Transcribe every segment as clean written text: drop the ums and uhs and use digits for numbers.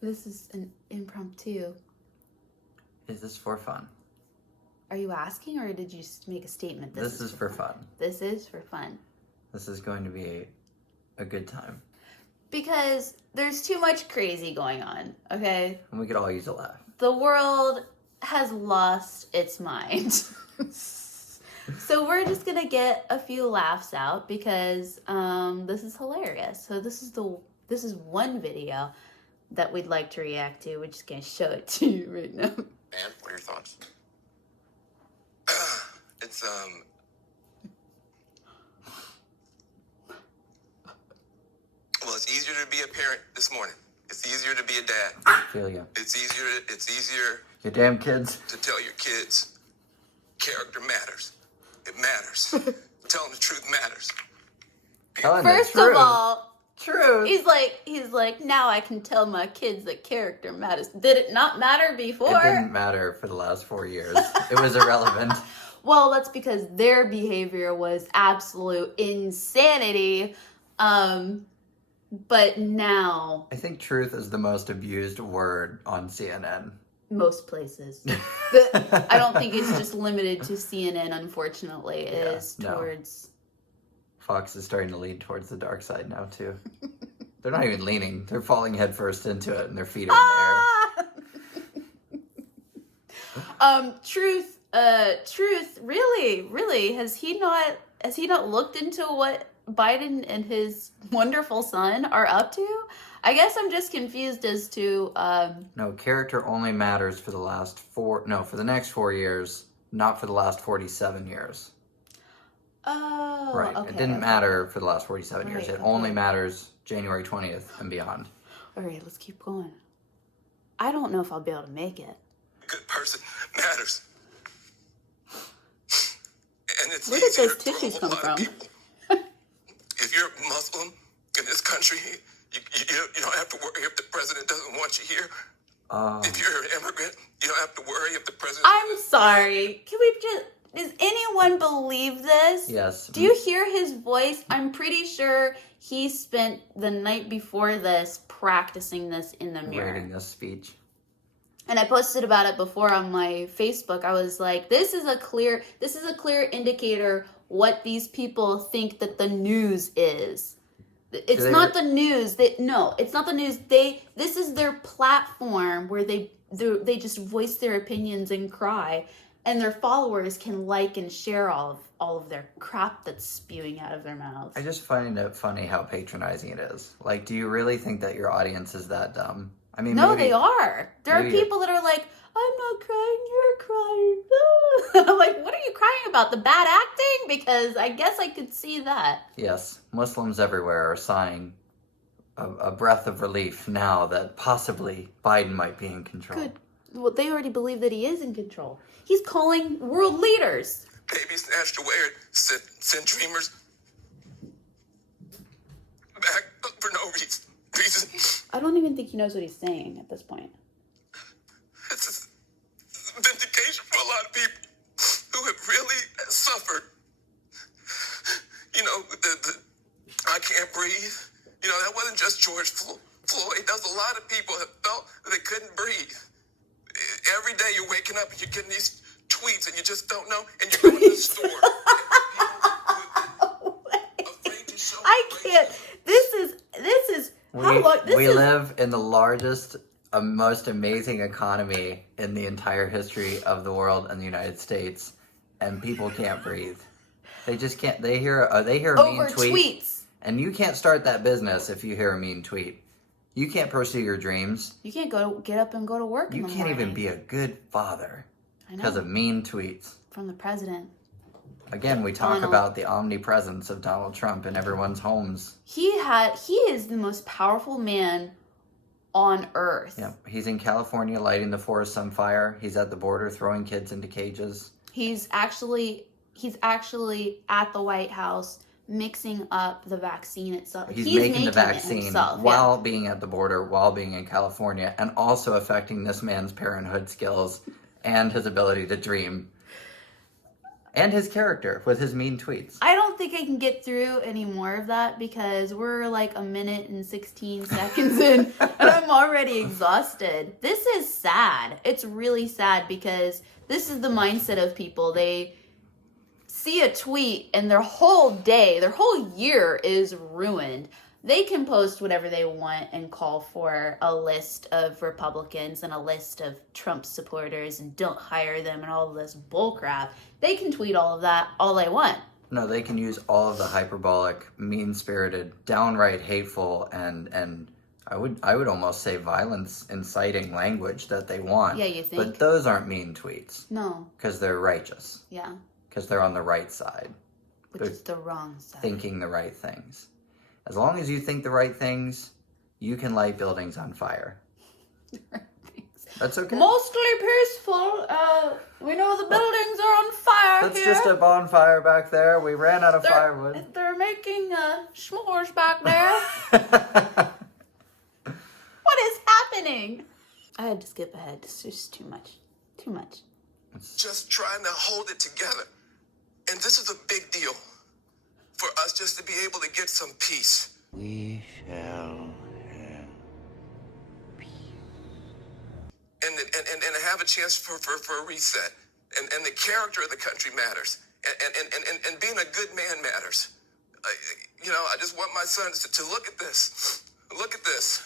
This is an impromptu. Is this for fun? Are you asking, or did you just make a statement? This is for fun. This is for fun. This is going to be a good time. Because there's too much crazy going on, okay? And we could all use a laugh. The world has lost its mind. So we're just gonna get a few laughs out because this is hilarious. So this is one video that we'd like to react to. We're just gonna show it to you right now. Man, what are your thoughts? It's well, it's easier to be a parent this morning. It's easier to be a dad. I feel you. It's easier You damn kids. to tell your kids character matters. It matters. Telling the truth matters. Telling the First truth. of all, Truth. he's like, now I can tell my kids that character matters. Did it not matter before? It didn't matter for the last 4 years. It was irrelevant. Well, that's because their behavior was absolute insanity. But now, I think truth is the most abused word on CNN. most places. I don't think it's just limited to CNN, unfortunately. It is no. towards... Fox is starting to lean towards the dark side now, too. They're not even leaning. They're falling headfirst into it, and their feet are in the air. Truth, really, has he not looked into what Biden and his wonderful son are up to? I guess I'm just confused as to, No, character only matters for the next 4 years, not for the last 47 years. oh, Right. okay. It didn't matter for the last 47 years. Right, It only okay. matters January 20th and beyond. All right, let's keep going. I don't know if I'll be able to make it. A good person matters. And it's Where did easier those for a tissues whole come lot of from? people. If you're Muslim in this country, you don't have to worry if the president doesn't want you here. If you're an immigrant, you don't have to worry if the president... I'm sorry. Can we just... Does anyone believe this? Yes. Do you hear his voice? I'm pretty sure he spent the night before this practicing this in the mirror. Writing this speech. And I posted about it before on my Facebook. I was like, this is a clear indicator what these people think that the news is. It's not the news. It's not the news. This is their platform where they just voice their opinions and cry, and their followers can like and share all of their crap that's spewing out of their mouths. I just find it funny how patronizing it is. Like, do you really think that your audience is that dumb? I mean, No, maybe, they are. There are maybe- people that are like, I'm not crying, you're crying. I'm like, what are you crying about? The bad acting? Because I guess I could see that. Yes, Muslims everywhere are sighing a breath of relief now that possibly Biden might be in control. Good. Well, they already believe that he is in control. He's calling world leaders. Babies snatched away and send dreamers back for no reason. I don't even think he knows what he's saying at this point. It's a vindication for a lot of people who have really suffered. You know, the I can't breathe. You know, that wasn't just George Floyd. That was a lot of people that felt that they couldn't breathe. Every day you're waking up and you're getting these tweets and you just don't know, and you're going to the store. Afraid to show I can't. This is. We live in the largest, most amazing economy in the entire history of the world and the United States, and people can't breathe. They just can't. They hear a mean Over tweet, tweets. and you can't start that business if you hear a mean tweet. You can't pursue your dreams. You can't get up and go to work. You in the can't even morning. be a good father I know. because of mean tweets. From the president. Again, we talk Donald. about the omnipresence of Donald Trump in everyone's homes. He is the most powerful man on earth. Yeah, he's in California lighting the forests on fire. He's at the border throwing kids into cages. He's actually at the White House mixing up the vaccine itself. He's making the it vaccine himself, while being at the border, while being in California, and also affecting this man's parenthood skills and his ability to dream. And his character with his mean tweets. I don't think I can get through any more of that because we're like a minute and 16 seconds in and I'm already exhausted. This is sad. It's really sad because this is the mindset of people. They see a tweet and their whole day, their whole year is ruined. They can post whatever they want and call for a list of Republicans and a list of Trump supporters and don't hire them and all this bullcrap. They can tweet all of that all they want. No, they can use all of the hyperbolic, mean-spirited, downright hateful, and I would almost say violence inciting language that they want. Yeah, you think? But those aren't mean tweets. No. Because they're righteous. Yeah. Because they're on the right side. Which is the wrong side. Thinking the right things. As long as you think the right things, you can light buildings on fire. That's okay. Mostly peaceful. We know the buildings are on fire That's here. just a bonfire back there. We ran out of firewood. They're making s'mores back there. What is happening? I had to skip ahead. It's just too much. Too much. Just trying to hold it together. And this is a big deal for us just to be able to get some peace. We shall have And have a chance for a reset. And the character of the country matters. And being a good man matters. I just want my sons to look at this. Look at this.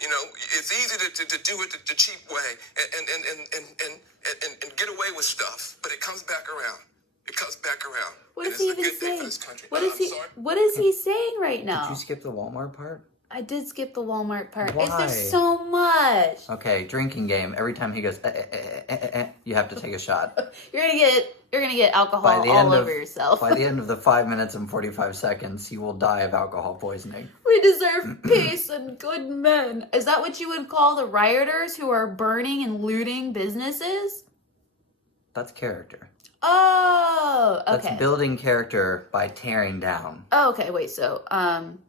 It's easy to do it the cheap way and get away with stuff. But it comes back around. It comes back around. What is And he it's a even good day saying? for this country. What No, is I'm he? sorry. What is he saying right now? Did you skip the Walmart part? I did skip the Walmart part. Why? There's so much. Okay, drinking game. Every time he goes, you have to take a shot. You're gonna get alcohol all over yourself. By the end of the 5 minutes and 45 seconds, you will die of alcohol poisoning. We deserve peace and good men. Is that what you would call the rioters who are burning and looting businesses? That's character. Oh, okay. That's building character by tearing down. Oh, okay, wait, so,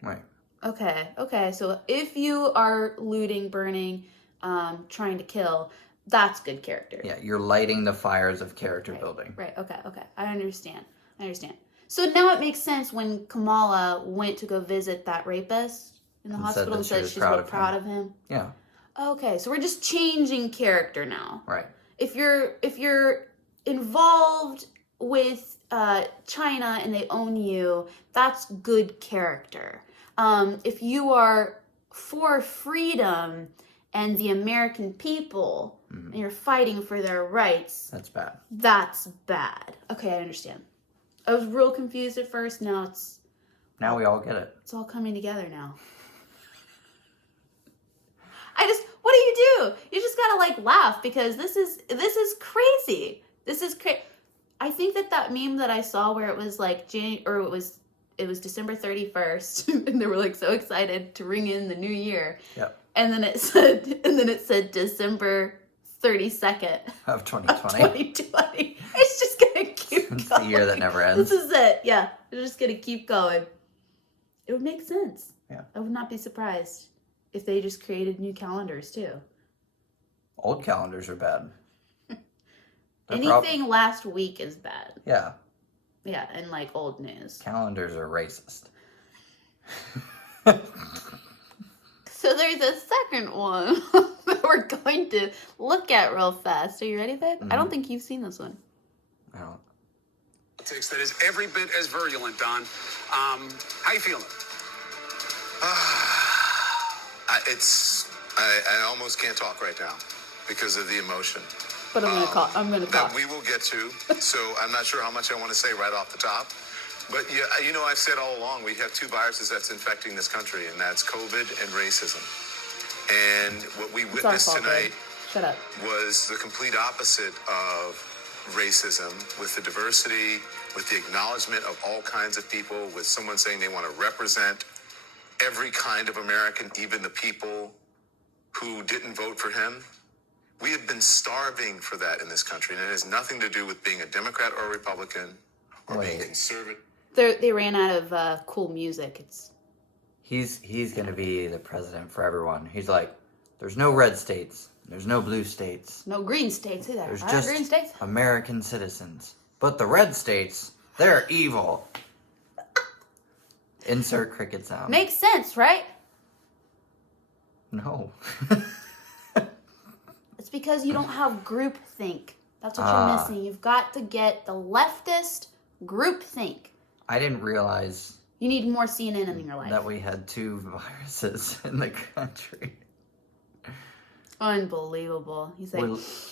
Right. okay, so if you are looting, burning, trying to kill, that's good character. Yeah, you're lighting the fires of character building. Right, okay, I understand. So now it makes sense when Kamala went to go visit that rapist in the hospital and said she's real proud of him. Yeah. Okay, so we're just changing character now. Right. If you're involved with China and they own you, that's good character. If you are for freedom and the American people and you're fighting for their rights, That's bad. that's bad. Okay, I understand. I was real confused at first. Now Now we all get it. it's all coming together now. What do you do? You just gotta laugh because this is crazy. This is crazy. I think that meme that I saw where it was it was December 31st and they were so excited to ring in the new year. Yep. And then it said December 32nd Of of 2020. 2020. It's just gonna keep It's going. the year that never ends. This is it. Yeah. It's just gonna keep going. It would make sense. Yeah. I would not be surprised if they just created new calendars too. Old calendars are bad. Anything last week is bad. Yeah. Yeah, and old news. Calendars are racist. So there's a second one that we're going to look at real fast. Are you ready, babe? I don't think you've seen this one. I don't. Politics that is every bit as virulent, Don. How you feeling? I almost can't talk right now because of the emotion But I'm gonna that talk. we will get to. So I'm not sure how much I want to say right off the top. But yeah, I've said all along, we have two viruses that's infecting this country, and that's COVID and racism. And what we It's our witnessed fault, tonight babe. Shut up. was the complete opposite of racism, with the diversity, with the acknowledgement of all kinds of people, with someone saying they want to represent every kind of American, even the people who didn't vote for him. We have been starving for that in this country, and it has nothing to do with being a Democrat or a Republican or being conservative. They ran out of cool music. He's gonna be the president for everyone. He's like, there's no red states, there's no blue states. No green states either. There's Are there just green states? American citizens. But the red states, they're evil. Insert cricket sound. Makes sense, right? No. It's because you don't have groupthink. That's what you're missing. You've got to get the leftist groupthink. I didn't realize You need more CNN in your life. that we had 2 viruses in the country. Unbelievable. He's like,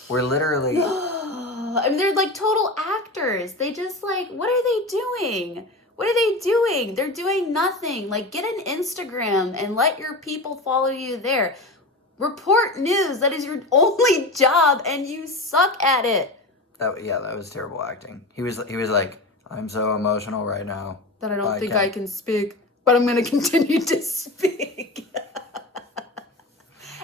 We're literally... I mean, they're like total actors. They just like, what are they doing? What are they doing? They're doing nothing. Like, get an Instagram and let your people follow you there. Report news. That is your only job, and you suck at it. That was terrible acting. He was like, I'm so emotional right now. That I don't think I can speak, but I'm going to continue to speak.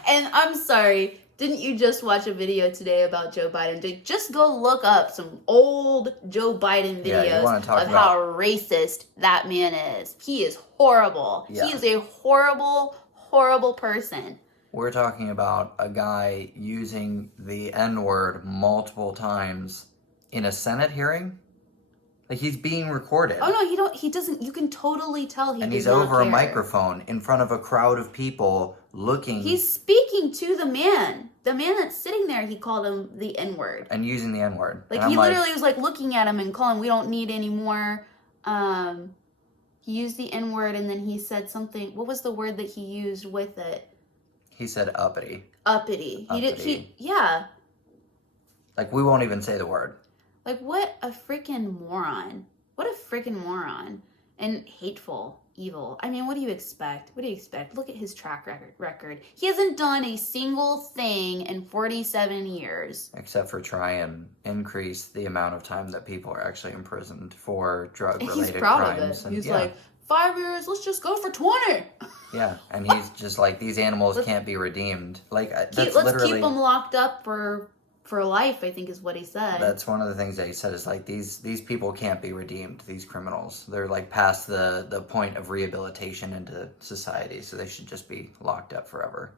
And I'm sorry, didn't you just watch a video today about Joe Biden? Just go look up some old Joe Biden videos of how racist that man is. He is horrible. Yeah. He is a horrible, horrible person. We're talking about a guy using the N-word multiple times in a Senate hearing. Like, he's being recorded. Oh, no, he doesn't. You can totally tell he does not care. And he's over a microphone in front of a crowd of people looking. He's speaking to the man. The man that's sitting there, he called him the N-word. And using the N-word. Like, he literally was, like, looking at him and calling, we don't need any more. He used the N-word, and then he said something. What was the word that he used with it? He said uppity. Uppity. Yeah. Like, we won't even say the word. Like, what a freaking moron. What a freaking moron. And hateful, evil. I mean, what do you expect? What do you expect? Look at his track record. He hasn't done a single thing in 47 years. Except for try and increase the amount of time that people are actually imprisoned for drug-related crimes. He's proud of it. He's like, 5 years, let's just go for 20. Yeah, and he's just like, these animals can't be redeemed. Like, let's keep them locked up for life, I think is what he said. That's one of the things that he said is like, these people can't be redeemed, these criminals. They're like past the point of rehabilitation into society, so they should just be locked up forever.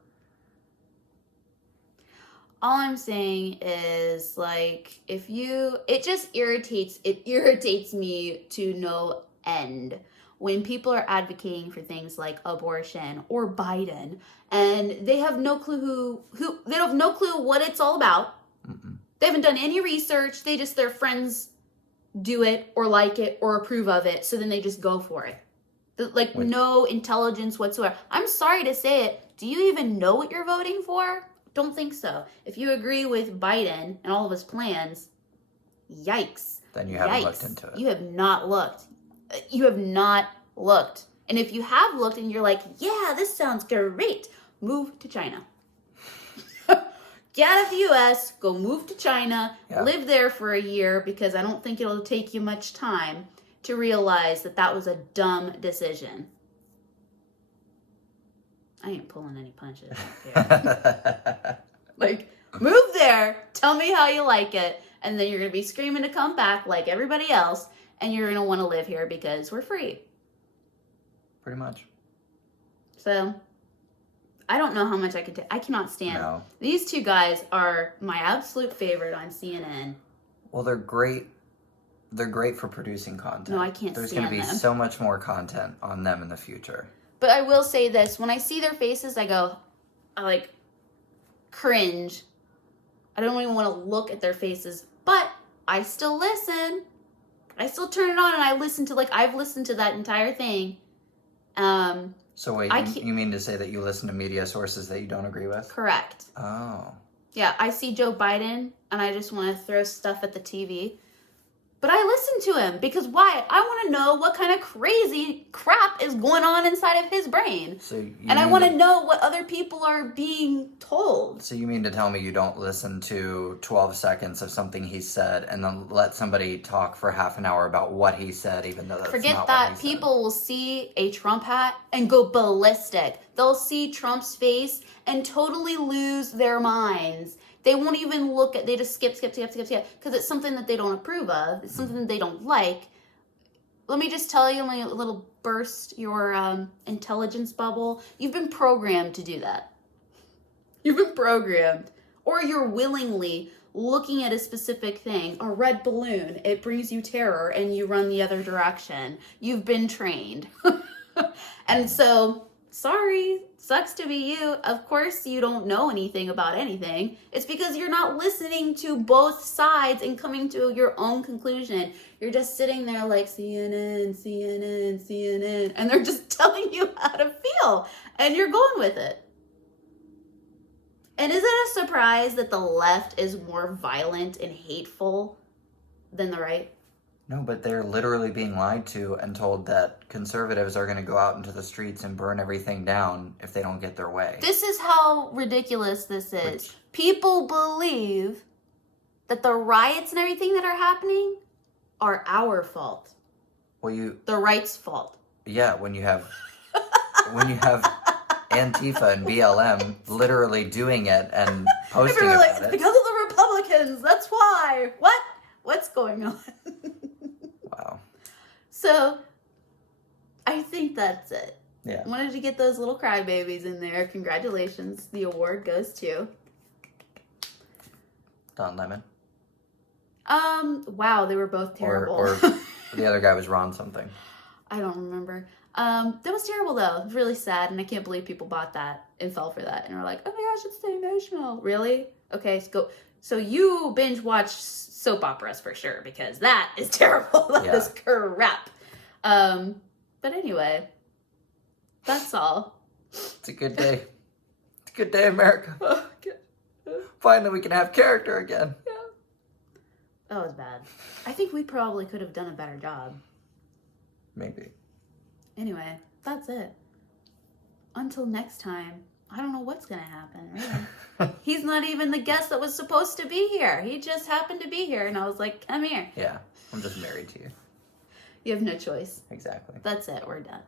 All I'm saying is, like, it just irritates me to no end when people are advocating for things like abortion or Biden, and they have no clue they have no clue what it's all about. Mm-mm. They haven't done any research. Their friends do it or like it or approve of it, so then they just go for it. No intelligence whatsoever. I'm sorry to say it. Do you even know what you're voting for? Don't think so. If you agree with Biden and all of his plans, yikes. Then you haven't looked into it. You have not looked. You have not looked. And if you have looked and you're like, yeah, this sounds great, move to China. Get out of the U.S., go move to China, live there for a year, because I don't think it'll take you much time to realize that was a dumb decision. I ain't pulling any punches. Like, move there, tell me how you like it, and then you're going to be screaming to come back like everybody else, and you're going to want to live here because we're free. Pretty much. So, I don't know how much I could take. I cannot stand. No. These two guys are my absolute favorite on CNN. Well, they're great. They're great for producing content. No, I can't stand them. There's going to be so much more content on them in the future. But I will say this. When I see their faces, I like, cringe. I don't even want to look at their faces. But I still listen. I still turn it on and I listen to, I've listened to that entire thing. So wait, you mean to say that you listen to media sources that you don't agree with? Correct. Oh. Yeah, I see Joe Biden and I just want to throw stuff at the TV. But I listen to him because why? I want to know what kind of crazy crap is going on inside of his brain. And I want to know what other people are being told. So you mean to tell me you don't listen to 12 seconds of something he said and then let somebody talk for half an hour about what he said, even though that's Forget not that. what he People said. will see a Trump hat and go ballistic. They'll see Trump's face and totally lose their minds. They won't even look at, they just skip, because it's something that they don't approve of. It's something that they don't like. Let me just tell you, my little burst your intelligence bubble. You've been programmed to do that. You've been programmed. Or you're willingly looking at a specific thing, a red balloon, it brings you terror and you run the other direction. You've been trained. And so, sorry, sucks to be you. Of course you don't know anything about anything. It's because you're not listening to both sides and coming to your own conclusion. You're just sitting there like CNN, CNN, CNN, and they're just telling you how to feel, and you're going with it. And is it a surprise that the left is more violent and hateful than the right? No, but they're literally being lied to and told that conservatives are going to go out into the streets and burn everything down if they don't get their way. This is how ridiculous this is. People believe that the riots and everything that are happening are our fault. Well, the right's fault. Yeah, when you have Antifa and BLM literally doing it and posting about like, it. Because of the Republicans, that's why. What? What's going on? Wow. So, I think that's it. Yeah. Wanted to get those little crybabies in there. Congratulations. The award goes to Don Lemon. Wow, they were both terrible. Or the other guy was Ron something. I don't remember. That was terrible though. It was really sad, and I can't believe people bought that and fell for that and are like, oh my gosh, it's so emotional. Really? Okay, so you binge watch soap operas for sure, because that is terrible. That is crap. But anyway, that's all. It's a good day. It's a good day, America. Finally, we can have character again. Yeah. That was bad. I think we probably could have done a better job. Maybe. Anyway, that's it. Until next time, I don't know what's going to happen, really. He's not even the guest that was supposed to be here. He just happened to be here, and I was like, come here. Yeah, I'm just married to you. You have no choice. Exactly. That's it. We're done.